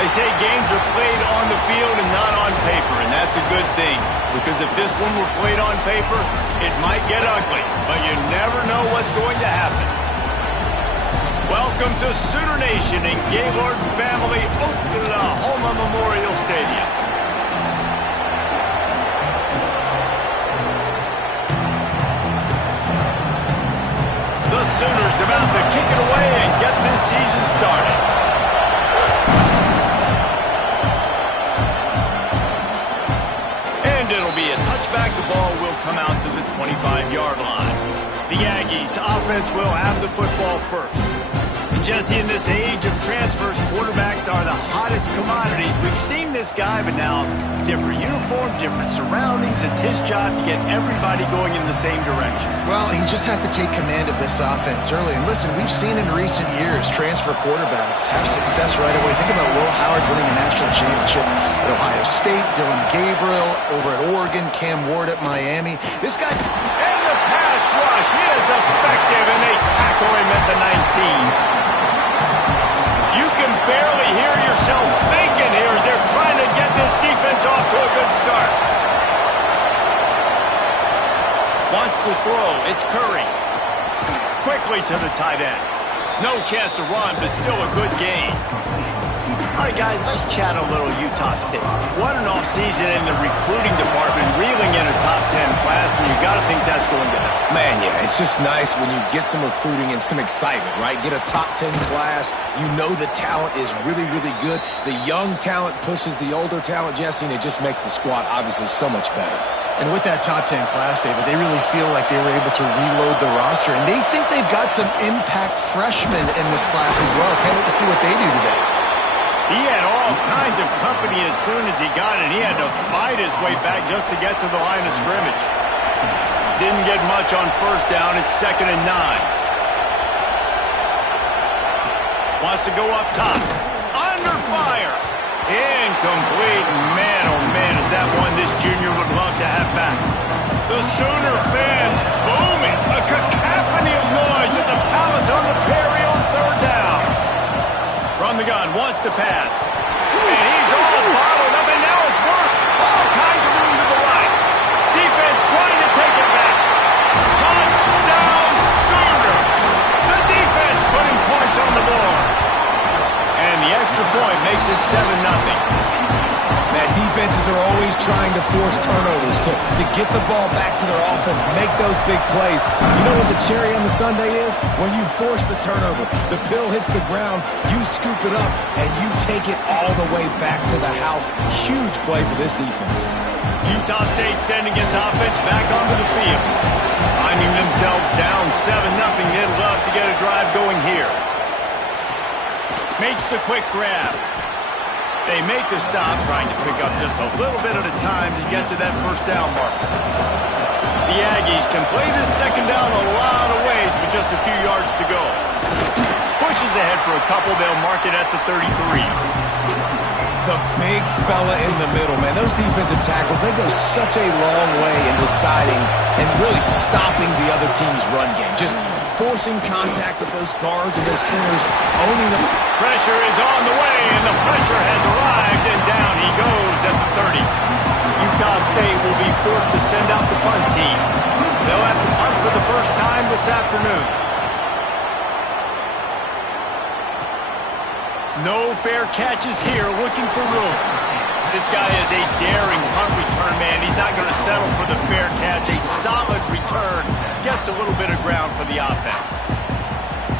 They say games are played on the field and not on paper, and that's a good thing. Because if this one were played on paper, it might get ugly, but you never know what's going to happen. Welcome to Sooner Nation in Gaylord Family Oklahoma Memorial Stadium. The Sooners about to kick it away and get this season started. And it'll be a touchback. The ball will come out to the 25-yard line. The Aggies offense will have the football first. And Jesse, in this age of transfers, quarterbacks are the hottest commodities. We've seen this guy, but now different uniform, different surroundings. It's his job to get everybody going in the same direction. Well, he just has to take command of this offense early. And listen, we've seen in recent years transfer quarterbacks have success right away. Think about Will Howard winning a national championship at Ohio State, Dylan Gabriel over at Oregon, Cam Ward at Miami. This guy... And the pass rush, he is effective, and they tackle him at the 19. You can barely hear yourself thinking here as they're trying to get this defense off to a good start. Wants to throw. It's Curry. Quickly to the tight end. No chance to run, but still a good game. All right, guys, let's chat a little Utah State. What an offseason in the recruiting department, reeling in a top 10 class, and you got to think that's going to help. Man, yeah, it's just nice when you get some recruiting and some excitement, right? Get a top 10 class. You know the talent is really, really good. The young talent pushes the older talent, Jesse, and it just makes the squad obviously so much better. And with that top 10 class, David, they really feel like they were able to reload the roster, and they think they've got some impact freshmen in this class as well. Can't wait to see what they do today. He had all kinds of company as soon as he got it. He had to fight his way back just to get to the line of scrimmage. Didn't get much on first down. It's 2nd and 9. Wants to go up top. Under fire. Incomplete. Man, oh man, is that one this junior would love to have back. The Sooner fans booming. A cacophony of noise at the Palace on the Prairie on 3rd down. From the gun, wants to pass. And he's all bottled up, and now it's worked. All kinds of room to the right. Defense trying to take it back. Touchdown, Sooners. The defense putting points on the board. And the extra point makes it 7-0. Man, defenses are always trying to force turnovers to get the ball back to their offense, make those big plays. You know what the cherry on the sundae is? When you force the turnover, the pill hits the ground, you scoop it up, and you take it all the way back to the house. Huge play for this defense. Utah State sending its offense back onto the field. Finding themselves down 7-0. They'd love to get a drive going here. Makes the quick grab. They make the stop, trying to pick up just a little bit at a time to get to that first down marker. The Aggies can play this second down a lot of ways with just a few yards to go. Pushes ahead for a couple. They'll mark it at the 33. The big fella in the middle, man. Those defensive tackles, they go such a long way in deciding and really stopping the other team's run game. Just forcing contact with those guards and those centers, owning them. Pressure is on the way, and the pressure has arrived, and down he goes at the 30. Utah State will be forced to send out the punt team. They'll have to punt for the first time this afternoon. No fair catches here, looking for room. This guy is a daring punt return man. He's not going to settle for the fair catch. A solid return gets a little bit of ground for the offense.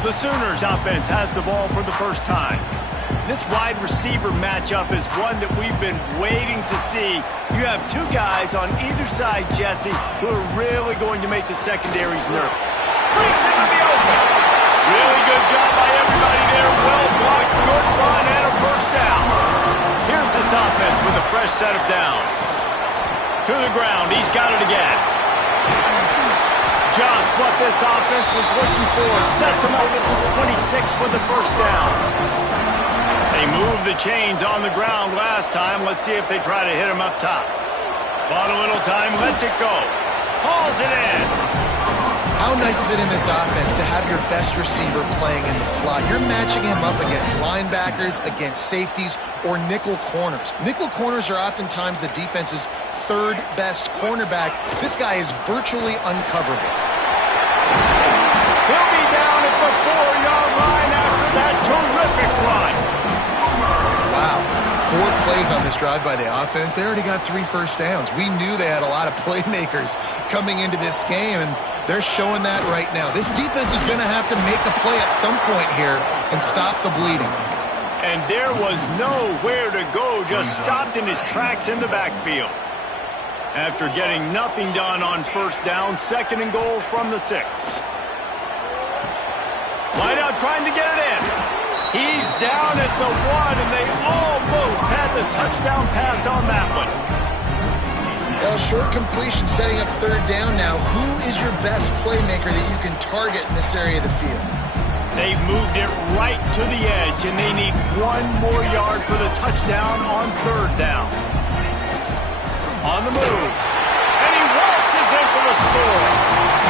The Sooners offense has the ball for the first time. This wide receiver matchup is one that we've been waiting to see. You have two guys on either side, Jesse, who are really going to make the secondaries nervous. Brings it to the open. Really good job by everybody there. Well blocked, good run, and a first down. Here's this offense with a fresh set of downs. To the ground, he's got it again. Just what this offense was looking for. Sets him up at the 26 with the first down. They moved the chains on the ground last time. Let's see if they try to hit him up top. Bought a little time, lets it go. Hauls it in. How nice is it in this offense to have your best receiver playing in the slot? You're matching him up against linebackers, against safeties, or nickel corners. Nickel corners are oftentimes the defense's third best cornerback. This guy is virtually uncoverable. He'll be down at the 4-yard line after that terrific run. Wow. 4 plays on this drive by the offense. They already got 3 first downs. We knew they had a lot of playmakers coming into this game, and they're showing that right now. This defense is going to have to make a play at some point here and stop the bleeding. And there was nowhere to go, just stopped in his tracks in the backfield. After getting nothing done on first down, 2nd and goal from the 6. Wideout trying to get it in. He's down at the 1, and they almost had the touchdown pass on that one. Well, short completion setting up 3rd down now. Who is your best playmaker that you can target in this area of the field? They've moved it right to the edge, and they need 1 more yard for the touchdown on 3rd down. On the move. And he waltzes in for the score.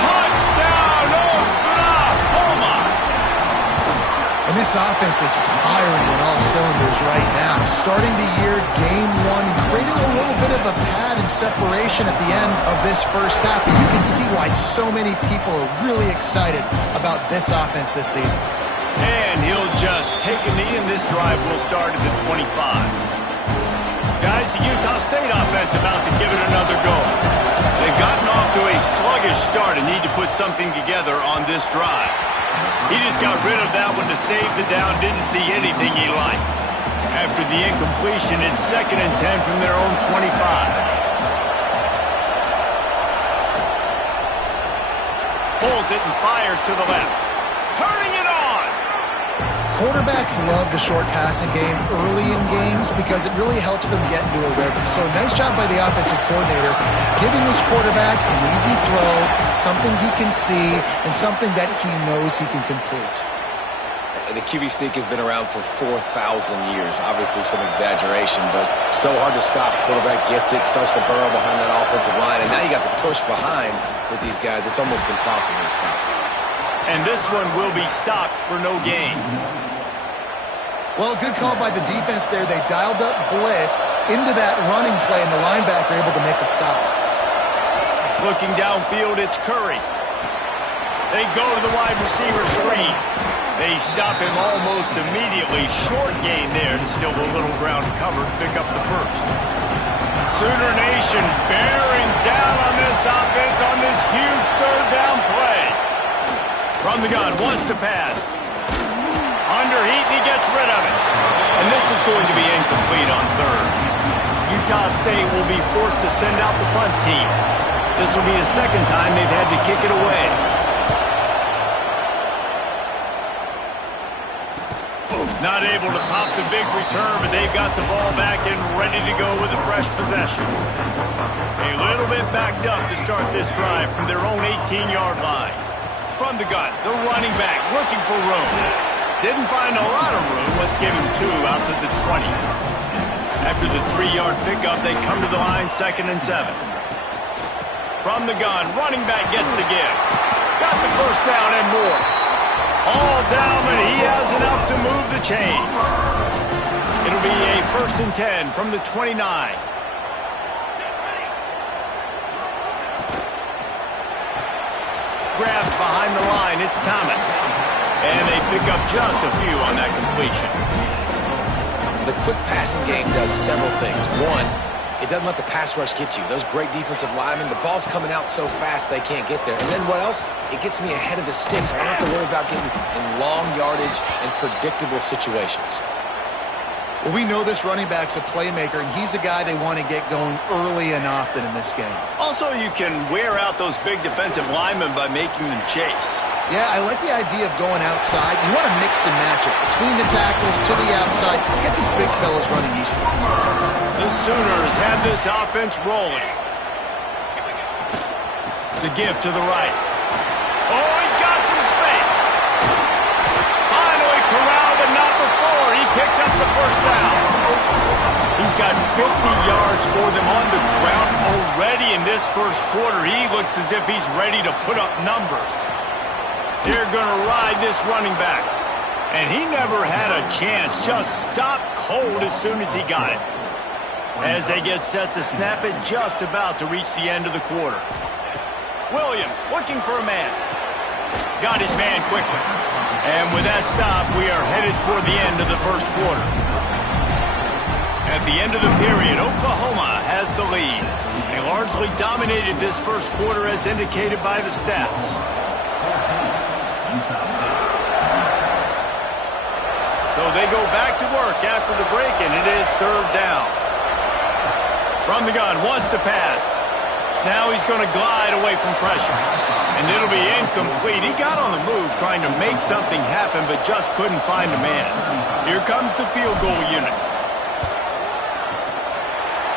Touchdown, Oklahoma! And this offense is firing on all cylinders right now. Starting the year, game 1, creating a little bit of a pad and separation at the end of this first half. But you can see why so many people are really excited about this offense this season. And he'll just take a knee, and this drive will start at the 25. Guys, the Utah State offense about to give it another go. They've gotten off to a sluggish start and need to put something together on this drive. He just got rid of that one to save the down, didn't see anything he liked. After the incompletion, it's 2nd and 10 from their own 25. Pulls it and fires to the left. Turning it on! Quarterbacks love the short passing game early in games because it really helps them get into a rhythm. So nice job by the offensive coordinator giving his quarterback an easy throw, something he can see, and something that he knows he can complete. The QB sneak has been around for 4,000 years. Obviously some exaggeration, but so hard to stop. Quarterback gets it, starts to burrow behind that offensive line, and now you got the push behind with these guys. It's almost impossible to stop. And this one will be stopped for no gain. Well, good call by the defense there. They dialed up blitz into that running play, and the linebacker able to make the stop. Looking downfield, it's Curry. They go to the wide receiver screen. They stop him almost immediately. Short gain there, and still a little ground to cover to pick up the first. Sooner Nation bearing down on this offense on this huge 3rd down play. From the gun, wants to pass. Under heat, and he gets rid of it. And this is going to be incomplete on 3rd. Utah State will be forced to send out the punt team. This will be the 2nd time they've had to kick it away. Not able to pop the big return, but they've got the ball back and ready to go with a fresh possession. A little bit backed up to start this drive from their own 18-yard line. From the gun, the running back looking for room. Didn't find a lot of room. Let's give him 2 out to the 20. After the 3-yard pickup, they come to the line, 2nd and 7. From the gun, running back gets the give. Got the first down and more. All down, but he has enough to move the chains. It'll be a 1st and 10 from the 29. Grabbed behind the line, it's Thomas. And they pick up just a few on that completion. The quick passing game does several things. One, it doesn't let the pass rush get you. Those great defensive linemen, the ball's coming out so fast they can't get there. And then what else? It gets me ahead of the sticks. I don't have to worry about getting in long yardage and predictable situations. Well, we know this running back's a playmaker, and he's a guy they want to get going early and often in this game. Also, you can wear out those big defensive linemen by making them chase. Yeah, I like the idea of going outside. You want to mix and match it. Between the tackles to the outside, get these big fellas running eastwards. The Sooners have this offense rolling. The give to the right. Oh, he's got some space. Finally corralled, but not before. He picks up the first down. He's got 50 yards for them on the ground already in this first quarter. He looks as if he's ready to put up numbers. They're going to ride this running back. And he never had a chance. Just stopped cold as soon as he got it. As they get set to snap it, just about to reach the end of the quarter. Williams looking for a man. Got his man quickly. And with that stop, we are headed toward the end of the first quarter. At the end of the period, Oklahoma has the lead. They largely dominated this first quarter as indicated by the stats. So they go back to work after the break, and it is third down. From the gun, wants to pass. Now he's going to glide away from pressure. And it'll be incomplete. He got on the move trying to make something happen, but just couldn't find a man. Here comes the field goal unit.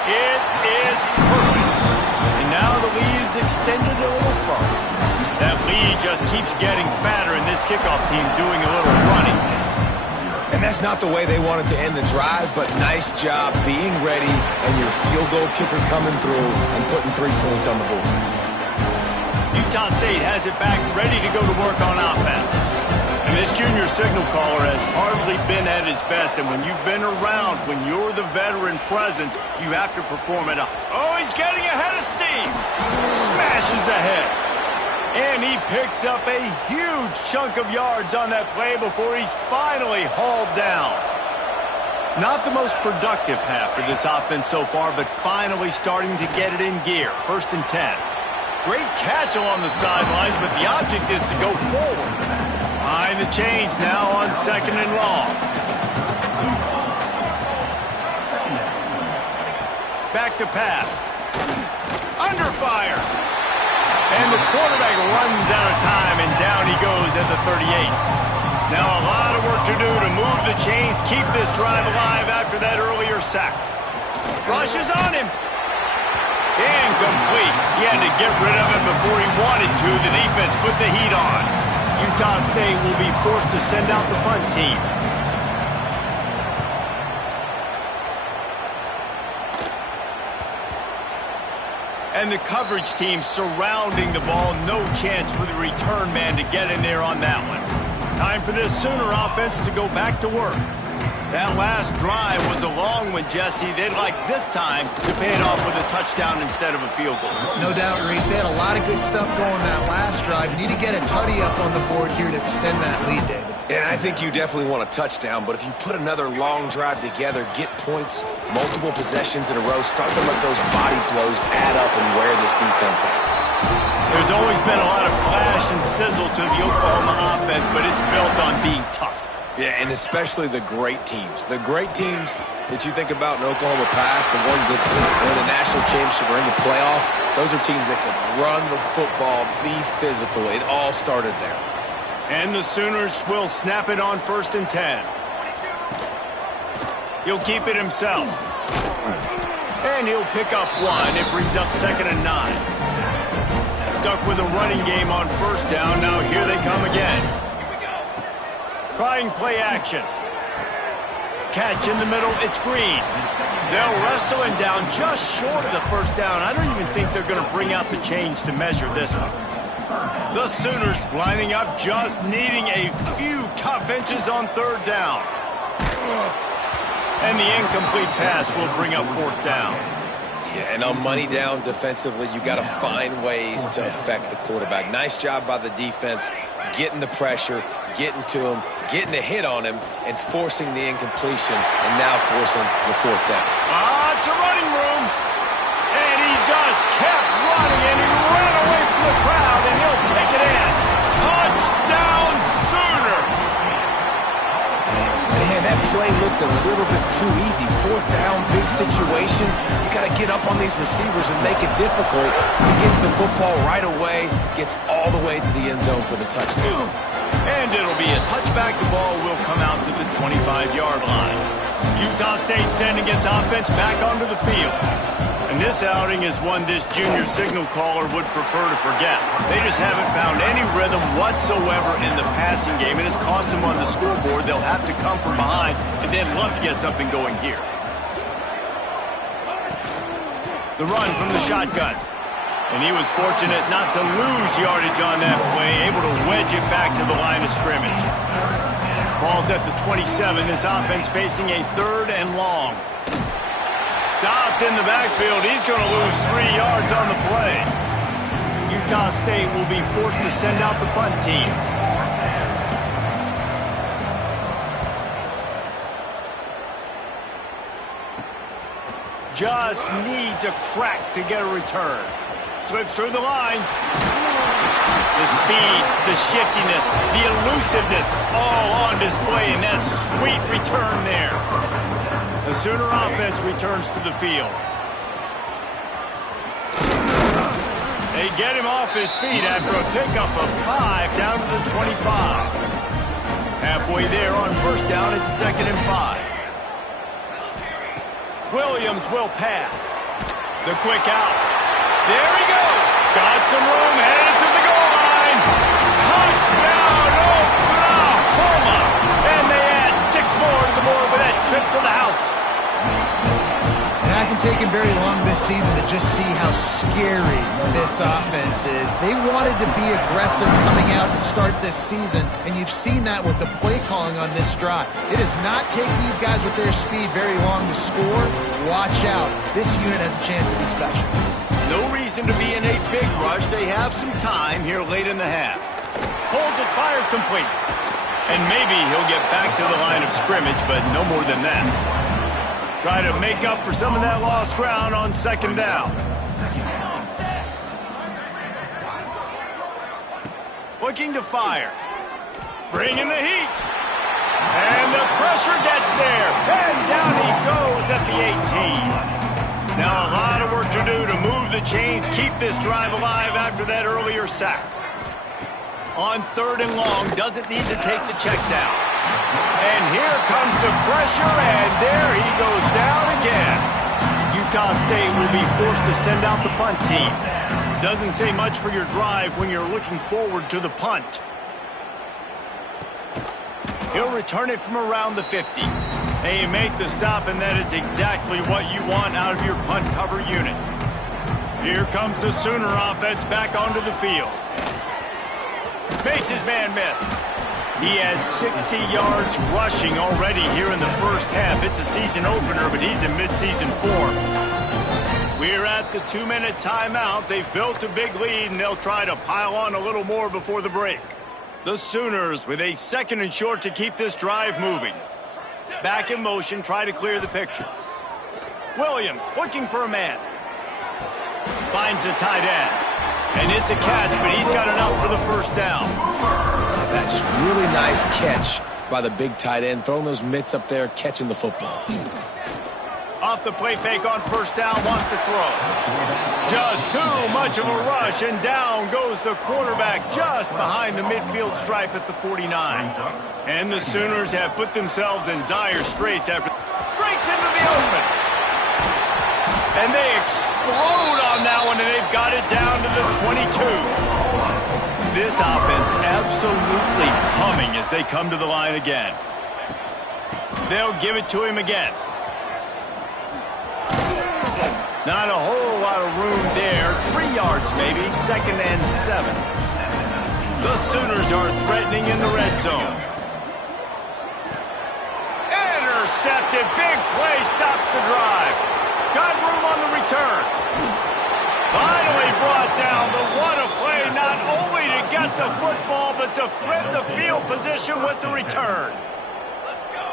It is perfect. And now the lead is extended a little further. That lead just keeps getting fatter, and this kickoff team doing a little running. And that's not the way they wanted to end the drive, but nice job being ready and your field goal kicker coming through and putting 3 points on the board. Utah State has it back, ready to go to work on offense. And this junior signal caller has hardly been at his best, and when you've been around, when you're the veteran presence, you have to perform at a... Oh, he's getting ahead of steam! Smashes ahead. And he picks up a huge chunk of yards on that play before he's finally hauled down. Not the most productive half for this offense so far, but finally starting to get it in gear. 1st and 10. Great catch along the sidelines, but the object is to go forward. Behind the chains now on 2nd and long. Back to pass. Under fire. And the quarterback runs out of time, and down he goes at the 38. Now a lot of work to do to move the chains, keep this drive alive after that earlier sack. Rushes on him. Incomplete. He had to get rid of it before he wanted to. The defense put the heat on. Utah State will be forced to send out the punt team. And the coverage team surrounding the ball. No chance for the return man to get in there on that one. Time for this Sooner offense to go back to work. That last drive was a long one, Jesse. They'd like this time to pay it off with a touchdown instead of a field goal. No doubt, Reese. They had a lot of good stuff going that last drive. Need to get a tutty up on the board here to extend that lead, David. And I think you definitely want a touchdown, but if you put another long drive together, get points, multiple possessions in a row, start to let those body blows add up and wear this defense out. There's always been a lot of flash and sizzle to the Oklahoma offense, but it's built on being tough. Yeah, and especially the great teams. The great teams that you think about in Oklahoma past, the ones that were in the national championship or in the playoff, those are teams that could run the football, be physical. It all started there. And the Sooners will snap it on 1st and 10. He'll keep it himself. And he'll pick up one. It brings up 2nd and 9. Stuck with a running game on 1st down. Now here they come again. Trying play action. Catch in the middle. It's Green. They'll wrestle him down just short of the 1st down. I don't even think they're going to bring out the chains to measure this one. The Sooners lining up, just needing a few tough inches on 3rd down. And the incomplete pass will bring up 4th down. Yeah, and on money down defensively, you got to find ways to affect the quarterback. Nice job by the defense, getting the pressure, getting to him, getting a hit on him, and forcing the incompletion, and now forcing the 4th down. It's a running room. And he just kept running, and he ran away from the crowd, and he'll take it in. Touchdown, Sooners! Hey, man, that play looked a little bit too easy. 4th down, big situation. You got to get up on these receivers and make it difficult. He gets the football right away, gets all the way to the end zone for the touchdown. And it'll be a touchback. The ball will come out to the 25-yard line. Utah State sending its offense back onto the field. And this outing is one this junior signal caller would prefer to forget. They just haven't found any rhythm whatsoever in the passing game. It has cost them on the scoreboard. They'll have to come from behind and then love to get something going here. The run from the shotgun. And he was fortunate not to lose yardage on that play, able to wedge it back to the line of scrimmage. Ball's at the 27. This offense facing a 3rd and long. Stopped in the backfield. He's going to lose 3 yards on the play. Utah State will be forced to send out the punt team. Just needs a crack to get a return. Slips through the line. The speed, the shiftiness, the elusiveness, all on display in that sweet return there. The Sooner offense returns to the field. They get him off his feet after a pickup of 5 down to the 25. Halfway there on 1st down, it's 2nd and 5. Williams will pass. The quick out. There he goes. Got some room, headed to the goal line. Touchdown, Oklahoma. And they add 6 more to the board with that trip to the house. It hasn't taken very long this season to just see how scary this offense is. They wanted to be aggressive coming out to start this season, and you've seen that with the play calling on this drive. It does not take these guys with their speed very long to score. Watch out. This unit has a chance to be special. No reason to be in a big rush. They have some time here late in the half. Pulls it, fired complete. And maybe he'll get back to the line of scrimmage, but no more than that. Try to make up for some of that lost ground on 2nd down. Looking to fire. Bringing the heat. And the pressure gets there. And down he goes at the 18. Now a lot of work to do to move the chains, keep this drive alive after that earlier sack. On 3rd and long, doesn't need to take the check down. And here comes the pressure, and there he goes down again. Utah State will be forced to send out the punt team. Doesn't say much for your drive when you're looking forward to the punt. He'll return it from around the 50. They make the stop, and that is exactly what you want out of your punt cover unit. Here comes the Sooner offense back onto the field. Makes his man miss. He has 60 yards rushing already here in the 1st half. It's a season opener, but he's in midseason form. We're at the 2-minute timeout. They've built a big lead, and they'll try to pile on a little more before the break. The Sooners with a 2nd and short to keep this drive moving. Back in motion, try to clear the picture. Williams looking for a man. Finds the tight end. And it's a catch, but he's got it out for the 1st down. That just really nice catch by the big tight end, throwing those mitts up there, catching the football. Off the play fake on 1st down, wants to throw. Just too much of a rush, and down goes the quarterback just behind the midfield stripe at the 49. And the Sooners have put themselves in dire straits after breaks into the open. And they explode on that one, and they've got it down to the 22. This offense absolutely humming as they come to the line again. They'll give it to him again. Not a whole lot of room there. 3 yards maybe, 2nd and 7. The Sooners are threatening in the red zone. Intercepted. Big play stops the drive. Got room on the return. Finally brought down, but what a play, not only to get the football, but to flip the field position with the return. Let's go.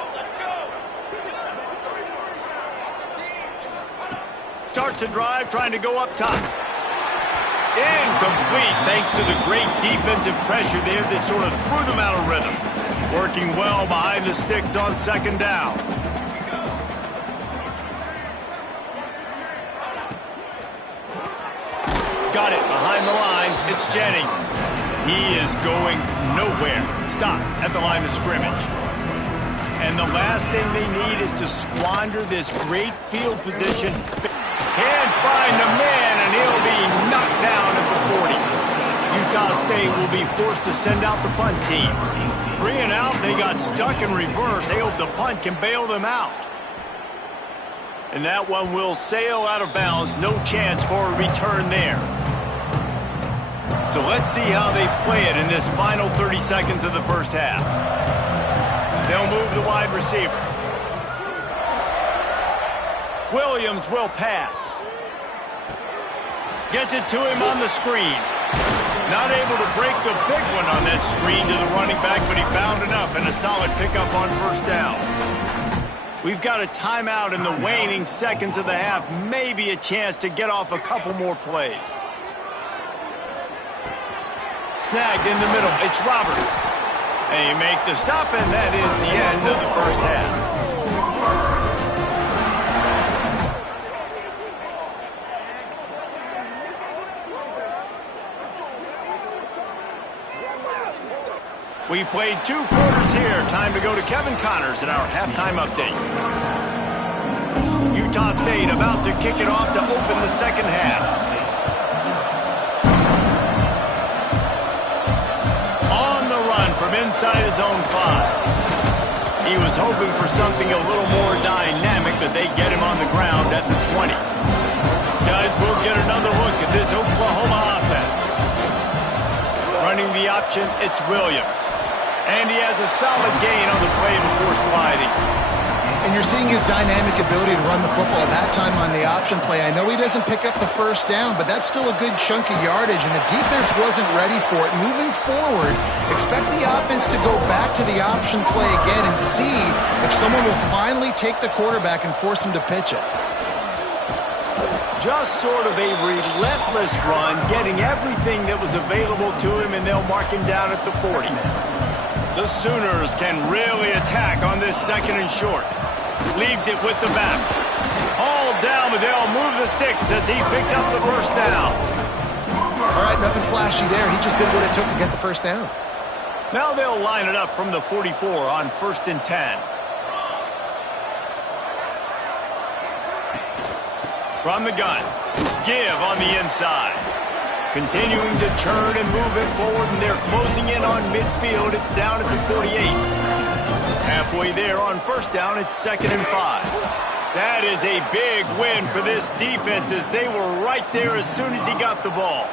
Starts a drive, trying to go up top. Incomplete, thanks to the great defensive pressure there that sort of threw them out of rhythm. Working well behind the sticks on 2nd down. Got it behind the line. It's Jennings. He is going nowhere. Stop at the line of scrimmage. And the last thing they need is to squander this great field position. Can't find the man, and he'll be knocked down at the 40. Utah State will be forced to send out the punt team. 3 and out, they got stuck in reverse. They hope the punt can bail them out. And that one will sail out of bounds. No chance for a return there. So let's see how they play it in this final 30 seconds of the first half. They'll move the wide receiver. Williams will pass. Gets it to him on the screen. Not able to break the big one on that screen to the running back, but he found enough and a solid pickup on first down. We've got a timeout in the waning seconds of the half. Maybe a chance to get off a couple more plays. Snagged in the middle. It's Roberts. And you make the stop, and that is the end of the first half. We've played 2 quarters here. Time to go to Kevin Connors in our halftime update. Utah State about to kick it off to open the second half. On the run from inside his own 5. He was hoping for something a little more dynamic, but they get him on the ground at the 20. Guys, we'll get another look at this Oklahoma offense. Running the option, it's Williams. And he has a solid gain on the play before sliding. And you're seeing his dynamic ability to run the football that time on the option play. I know he doesn't pick up the first down, but that's still a good chunk of yardage, and the defense wasn't ready for it. Moving forward, expect the offense to go back to the option play again and see if someone will finally take the quarterback and force him to pitch it. Just sort of a relentless run, getting everything that was available to him, and they'll mark him down at the 40. The Sooners can really attack on this second and short. Leaves it with the back. Hauled down, but they'll move the sticks as he picks up the first down. All right, nothing flashy there. He just did what it took to get the first down. Now they'll line it up from the 44 on 1st and 10. From the gun. Give on the inside. Continuing to turn and move it forward, and they're closing in on midfield. It's down at the 48. Halfway there on first down, it's 2nd and 5. That is a big win for this defense as they were right there as soon as he got the ball.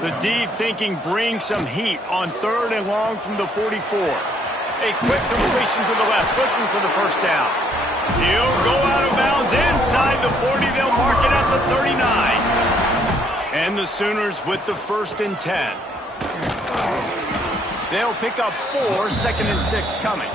The D thinking bring some heat on 3rd and long from the 44. A quick completion to the left, looking for the first down. He'll go out of bounds inside the 40. They'll mark it at the 39. And the Sooners with the 1st and 10. They'll pick up 4, 2nd and 6 coming.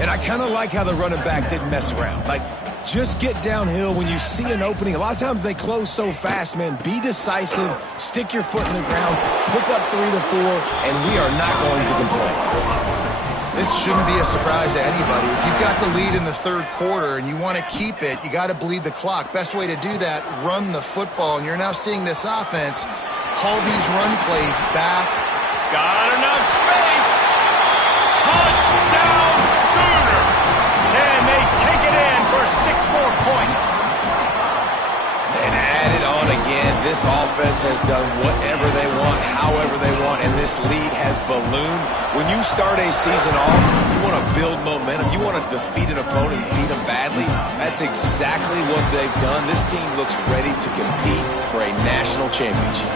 And I kind of like how the running back didn't mess around. Like, just get downhill when you see an opening. A lot of times they close so fast, man. Be decisive, stick your foot in the ground, pick up 3 to 4, and we are not going to complain. This shouldn't be a surprise to anybody. If you've got the lead in the 3rd quarter and you want to keep it, you got to bleed the clock. Best way to do that, run the football. And you're now seeing this offense call these run plays back. Got enough space. Touchdown Sooners. And they take it in for 6 more points. And add it on again. This offense has done whatever they want, however they want, and this lead has ballooned. When you start a season off, you want to build momentum. You want to defeat an opponent and beat them badly. That's exactly what they've done. This team looks ready to compete for a national championship.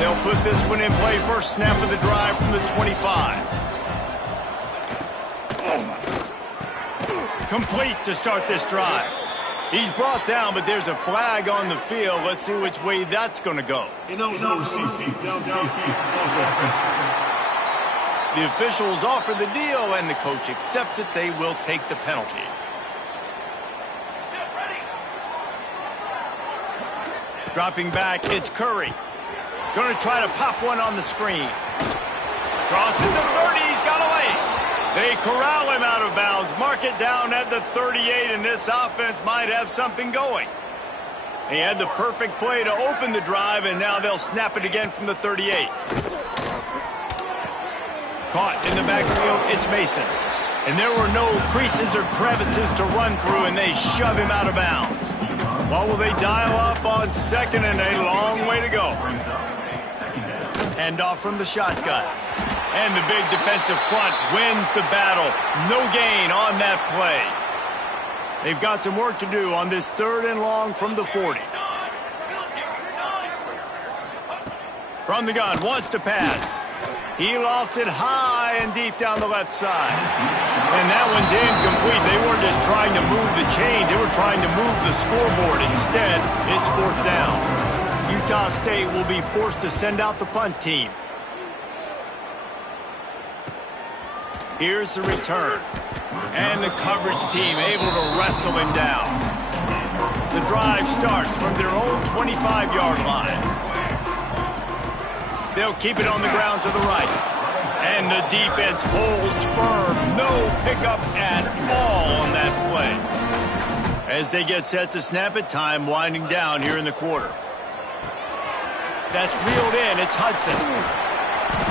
They'll put this one in play. First snap of the drive from the 25. Complete to start this drive. He's brought down, but there's a flag on the field. Let's see which way that's going to go. The officials offer the deal, and the coach accepts it. They will take the penalty. Dropping back, it's Curry. Going to try to pop one on the screen. Crosses the 30, he's got a lane. They corral him out of bounds, mark it down at the 38, and this offense might have something going. He had the perfect play to open the drive, and now they'll snap it again from the 38. Caught in the backfield, it's Mason. And there were no creases or crevices to run through, and they shove him out of bounds. What will they dial up on 2nd, and a long way to go. Hand off from the shotgun. And the big defensive front wins the battle. No gain on that play. They've got some work to do on this 3rd and long from the 40. From the gun, wants to pass. He lost it high and deep down the left side. And that one's incomplete. They weren't just trying to move the chains. They were trying to move the scoreboard. Instead, it's 4th down. Utah State will be forced to send out the punt team. Here's the return. And the coverage team able to wrestle him down. The drive starts from their own 25-yard line. They'll keep it on the ground to the right. And the defense holds firm. No pickup at all on that play. As they get set to snap it, time winding down here in the quarter. That's reeled in. It's Hudson.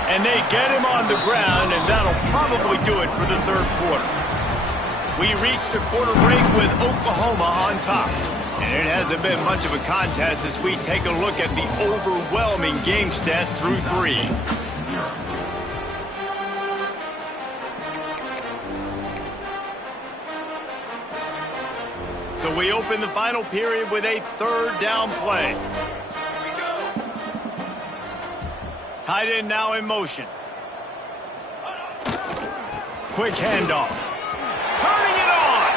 And they get him on the ground, and that'll probably do it for the 3rd quarter. We reach the quarter break with Oklahoma on top. And it hasn't been much of a contest as we take a look at the overwhelming game stats through 3. So we open the final period with a 3rd down play. Tight end now in motion. Quick handoff. Turning it on.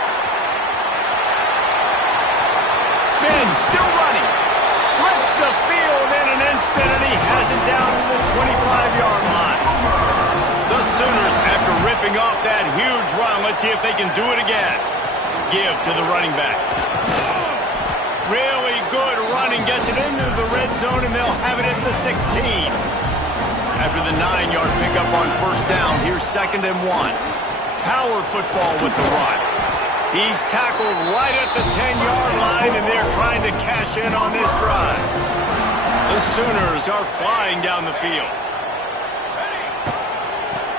Spin, still running. Flips the field in an instant, and he has it down to the 25-yard line. The Sooners, after ripping off that huge run, let's see if they can do it again. Give to the running back. Really good running, gets it into the red zone, and they'll have it at the 16. After the 9-yard pickup on 1st down, here's 2nd and 1. Power football with the run. He's tackled right at the 10-yard line, and they're trying to cash in on this drive. The Sooners are flying down the field.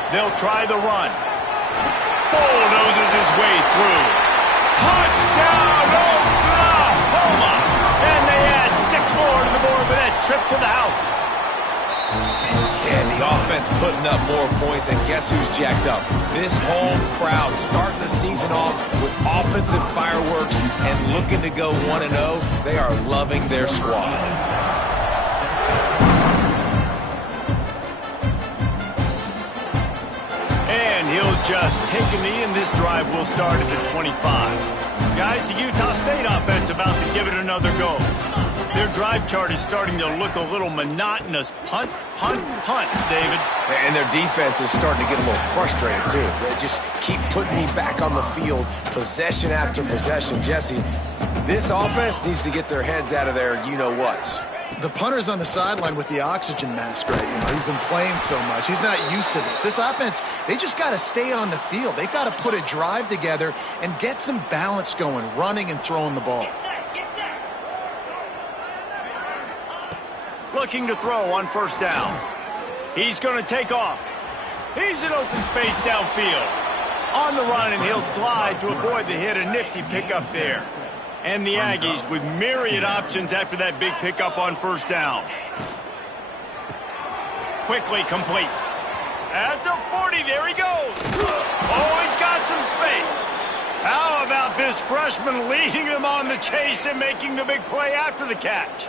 They'll try the run. Bulldozes his way through. Touchdown, Oklahoma! And they add 6 more to the board with that trip to the house. And the offense putting up more points, and guess who's jacked up? This home crowd starting the season off with offensive fireworks and looking to go 1-0. They are loving their squad. And he'll just take a knee, and this drive will start at the 25. Guys, the Utah State offense about to give it another go. Their drive chart is starting to look a little monotonous. Punt, punt, punt, David. And their defense is starting to get a little frustrated, too. They just keep putting me back on the field, possession after possession. Jesse, this offense needs to get their heads out of their you-know-whats. The punter's on the sideline with the oxygen mask right now. He's been playing so much. He's not used to this. This offense, they just got to stay on the field. They've got to put a drive together and get some balance going, running and throwing the ball. Looking to throw on 1st down. He's going to take off. He's in open space downfield. On the run, and he'll slide to avoid the hit. A nifty pickup there. And the Aggies with myriad options after that big pickup on 1st down. Quickly complete. At the 40, there he goes. Oh, he's got some space. How about this freshman leading them on the chase and making the big play after the catch?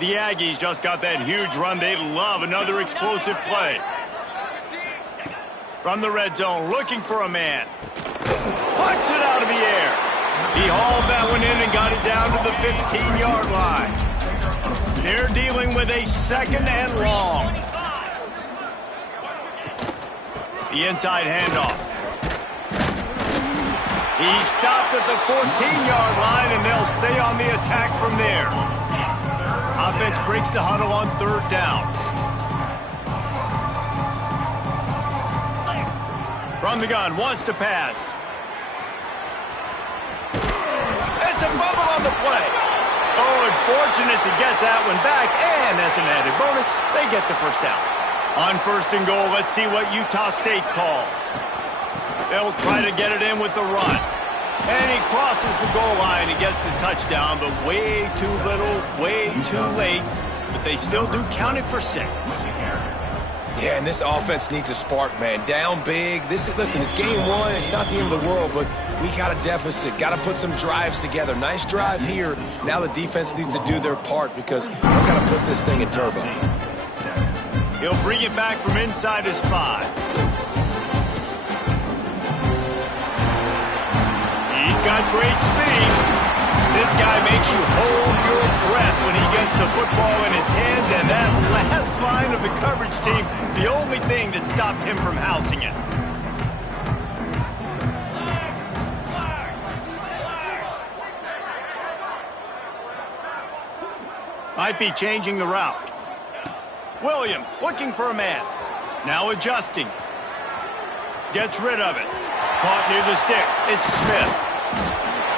The Aggies just got that huge run. They love another explosive play. From the red zone, looking for a man. Puts it out of the air. He hauled that one in and got it down to the 15-yard line. They're dealing with a 2nd and long. The inside handoff. He stopped at the 14-yard line, and they'll stay on the attack from there. Offense breaks the huddle on 3rd down. From the gun, wants to pass. It's a fumble on the play. Oh, unfortunate to get that one back, and as an added bonus, they get the 1st down. On 1st and goal, let's see what Utah State calls. They'll try to get it in with the run. And he crosses the goal line and gets the touchdown, but way too little, way too late. But they still do count it for 6. Yeah, and this offense needs a spark, man. Down big. Listen, it's game 1. It's not the end of the world, but we got a deficit. Got to put some drives together. Nice drive here. Now the defense needs to do their part because we got to put this thing in turbo. He'll bring it back from inside his 5. He's got great speed. This guy makes you hold your breath when he gets the football in his hands, and that last line of the coverage team, the only thing that stopped him from housing it. Might be changing the route. Williams looking for a man. Now adjusting. Gets rid of it. Caught near the sticks. It's Smith.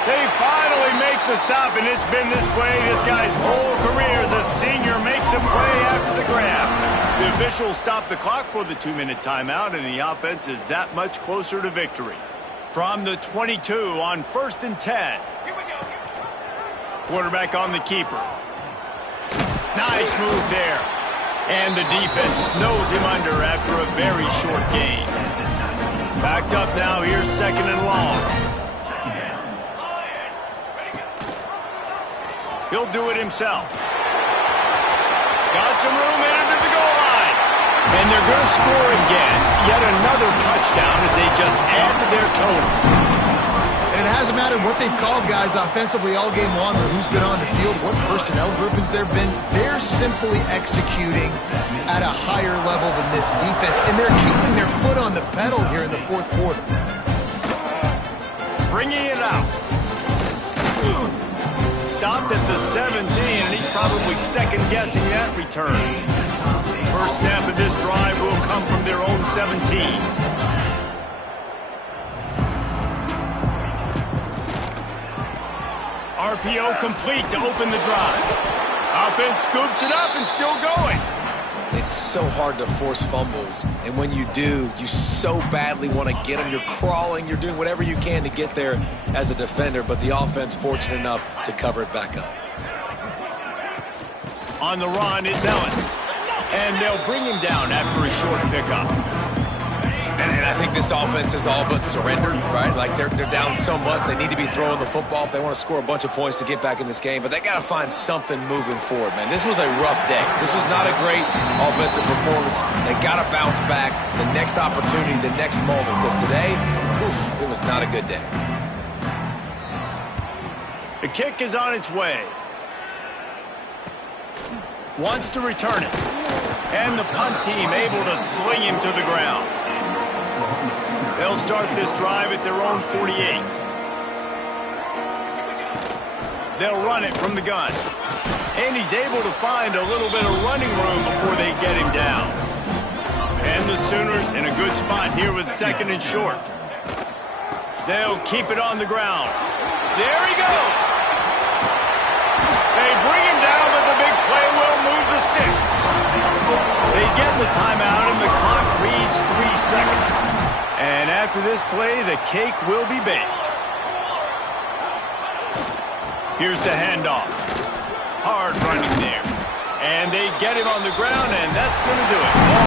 They finally make the stop, and it's been this way this guy's whole career as a senior. Makes a play after the grab. The officials stop the clock for the 2-minute timeout, and the offense is that much closer to victory. From the 22 on 1st and 10. Quarterback on the keeper. Nice move there. And the defense snows him under after a very short gain. Backed up now, here's 2nd and long. He'll do it himself. Got some room in under the goal line. And they're going to score again. Yet another touchdown as they just add to their total. And it hasn't mattered what they've called, guys, offensively all game long, or who's been on the field, what personnel groupings there have been. They're simply executing at a higher level than this defense, and they're keeping their foot on the pedal here in the 4th quarter. Bringing it out. Stopped at the 17, and he's probably second-guessing that return. First snap of this drive will come from their own 17. RPO complete to open the drive. Offense scoops it up and still going. It's so hard to force fumbles, and when you do, you so badly want to get them. You're crawling, you're doing whatever you can to get there as a defender, but the offense fortunate enough to cover it back up. On the run, it's Ellis. And they'll bring him down after a short pickup. And I think this offense is all but surrendered, right? Like they're down so much, they need to be throwing the football if they want to score a bunch of points to get back in this game. But they got to find something moving forward, man. This was a rough day. This was not a great offensive performance. They got to bounce back the next opportunity, the next moment. Because today, oof, it was not a good day. The kick is on its way. Wants to return it. And the punt team able to sling him to the ground. They'll start this drive at their own 48. They'll run it from the gun. And he's able to find a little bit of running room before they get him down. And the Sooners in a good spot here with 2nd and short. They'll keep it on the ground. There he goes. They bring him down, but the big play will move the sticks. They get the timeout, and the clock reads 3 seconds. And after this play, the cake will be baked. Here's the handoff. Hard running there. And they get him on the ground, and that's going to do it.